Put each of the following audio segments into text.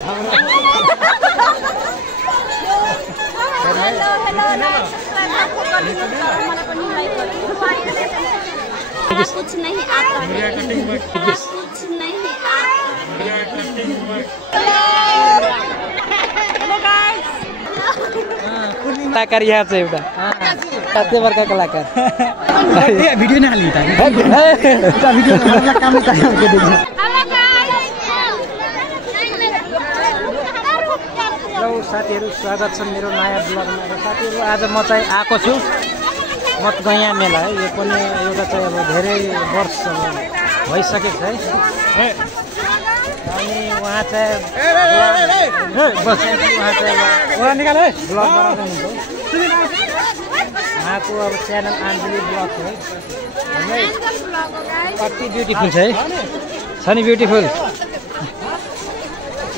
कुछ नहीं आता है, कुछ नहीं कलाकार यहाँ चाहिँ एउटा साथै वर्ग कलाकार भिडियो नै हाल्नु साथीहरू स्वागत छ मेरो नयाँ ब्लगमा। साथीहरू आज म चाहिँ आएको छु मतगैयाँ मेला है। यो पनि एउटा चाहिँ अब धेरै वर्ष भइसकेको छ है। अनि उहाँ चाहिँ ब्लग बनाउनुहुन्छ। उहाँको अब च्यानल आन्जली ब्लग हो है। कति ब्युटिफुल छ है, छ नि ब्युटिफुल,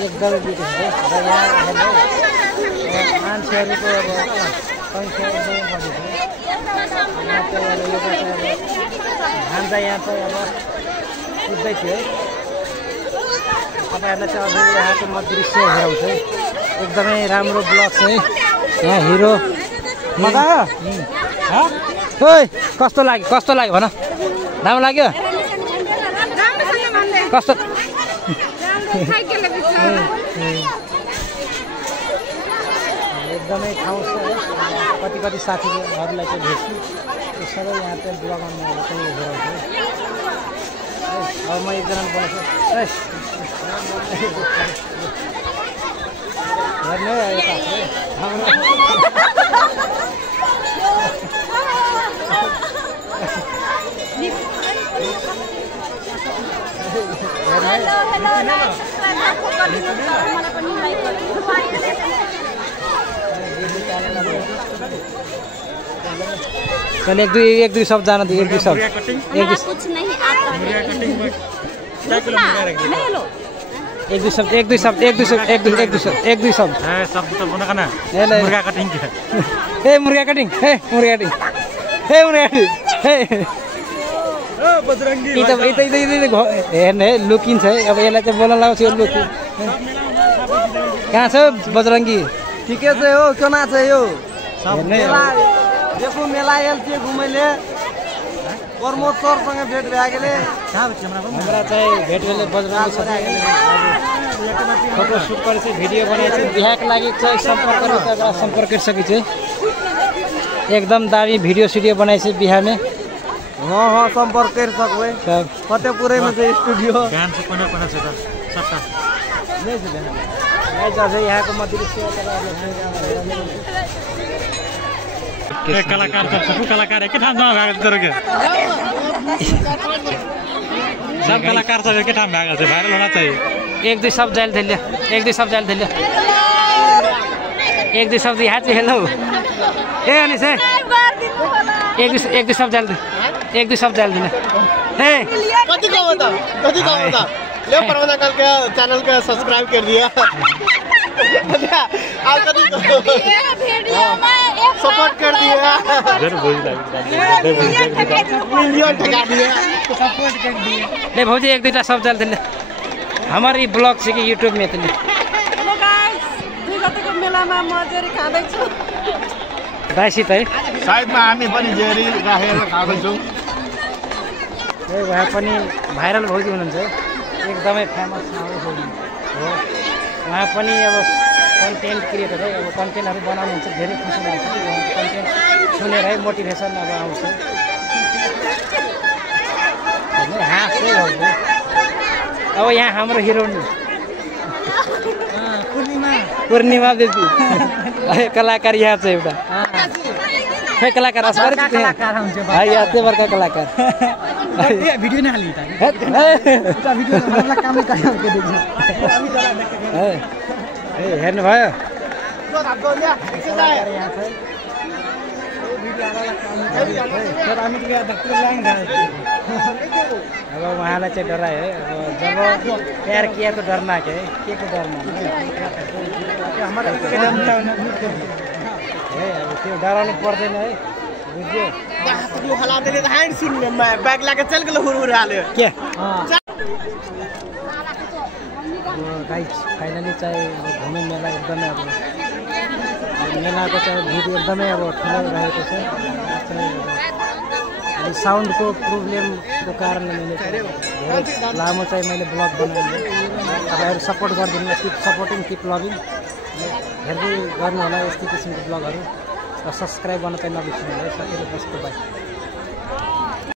एकदमै ब्युटिफुल है। र यहाँ मान्छेहरूको अब सङ्ख्या एकदमै बढी छ। यहाँ चाहिँ अब यो चाहिँ अब भान्जा यहाँ चाहिँ अब कुद्दै थियो है। तपाईँहरूलाई चाहिँ अझै यहाँको म दृश्य हेराउँछु है। एकदमै राम्रो ब्लग छ है। यहाँ हिरो ओइ कस्तो लाग्यो, कस्तो लाग्यो भन, राम्रो लाग्यो कस्तो? एकदमै ठाउँ छ है। कति कति साथीहरूलाई चाहिँ भेट्छु, त्यो सबै यहाँ चाहिँ ब्लगमा म चाहिँ हेराउँछु। अब म एकजना बनाउँछु हेर्नु है चल एक दुई शब्द जाना दो, एक दुई शब्द। कुछ नहीं आता है, एक दुई शब्द शब्द तो बना ना मुर्गा कटिंग ए मुर्गा कटिंग बजरंगी हेर्ने है लुकिन छ है। अब यसलाई चाहिँ बोल्न लाउँछु, यो लुकिन कहाँ छ बजरंगी? ठिकै छ हो, केना छ यो देखो मेला आयल थियो घुमैले, प्रमोद सरसँग भेट भएकोले हमरा चाहिँ भेट भेले बजरंगी सर फोटो सुट गरेछ, भिडियो बनाएछ, बिहाको लागि चाहिँ सम्पर्क गरिसकेको छ। एकदम दामी भिडियो सिडियो बनाएछ बिहामे। हाँ संपर्क कर सकबे। फतेहपुर में से स्टूडियो ध्यान से कोना कोना से सबका ले जे गाइस आज यहाँ को दृश्य कलाकार सब कलाकार एक ठाम भागल छ के सब कलाकार सब एक ठाम भागल छ, भाइरल होना चाहिए। एक दुई शब्द जाल थेल्यो, एक दुई शब्द यहाँ चाहिँ हेलो ए अनि से एक दुई शब्द जाल दिन ए कति को बता ले परवाना कल के चैनल का सब्सक्राइब कर दिया आप कति सपोर्ट कर दिया, मिलियन ठगा दिया, सपोर्ट कर दिया। ले भौजी एक दुईटा शब्द जाल दिन हमारी ब्लॉग से कि यूट्यूब में तले। हेलो गाइस, दुईगतेको मेलामा म जेरी खाँदै छु। दाइसी त है साइडमा हामी पनि जेरी राखेर खाँदै छौं। उहाँ पनि भाइरल भौजी हुनुहुन्छ, एकदमै फेमस भौजी हो। उहाँ पनि अब कन्टेन्ट क्रिएटर है, अब कन्टेन्टहरू बनाउनुहुन्छ, धेरै खुसी लाग्छ उहाँको कन्टेन्ट सुनेर है, मोटिभेसन अब आउँछ। हाँस्दै भौजी अब यहाँ हाम्रो हिरोइन पूर्णिमा दिदी कलाकार यहाँ चाहिँ एउटा खै कलाकार असर कलाकार हुन्छ भाइ याते वर्ग कलाकार भिडियो नै हाल्नु हेर्नु भयो अब उहाँलाई चाहिँ डरायो है। अब जब प्यार किया तो डरना के है, के को डरना है, अब त्यो डराउनु पर्दैन है, बुझ्यो? यो हलाउँदै त ह्यान्ड सिन ब्याग लागे चल गेलो हुरहुर हाल्यो के गाइज फाइनली चाहिँ घुमे मेला एकदमै अब मेलाको चाहिँ भिड एकदमै अब ठुलो रहेको छ अनि साउन्डको प्रब्लमको कारणले मैले धेरै लामो चाहिँ मैले ब्लग बनाएँ तपाईँहरू सपोर्ट गरिदिनु किप सपोर्टिङ किप लभिङ हेर्दै गर्नु होला यस्तै किसिमको ब्लगहरू र सब्सक्राइब गर्न चाहिँ नबिर्सिनु होला सबैले बस्नु बाई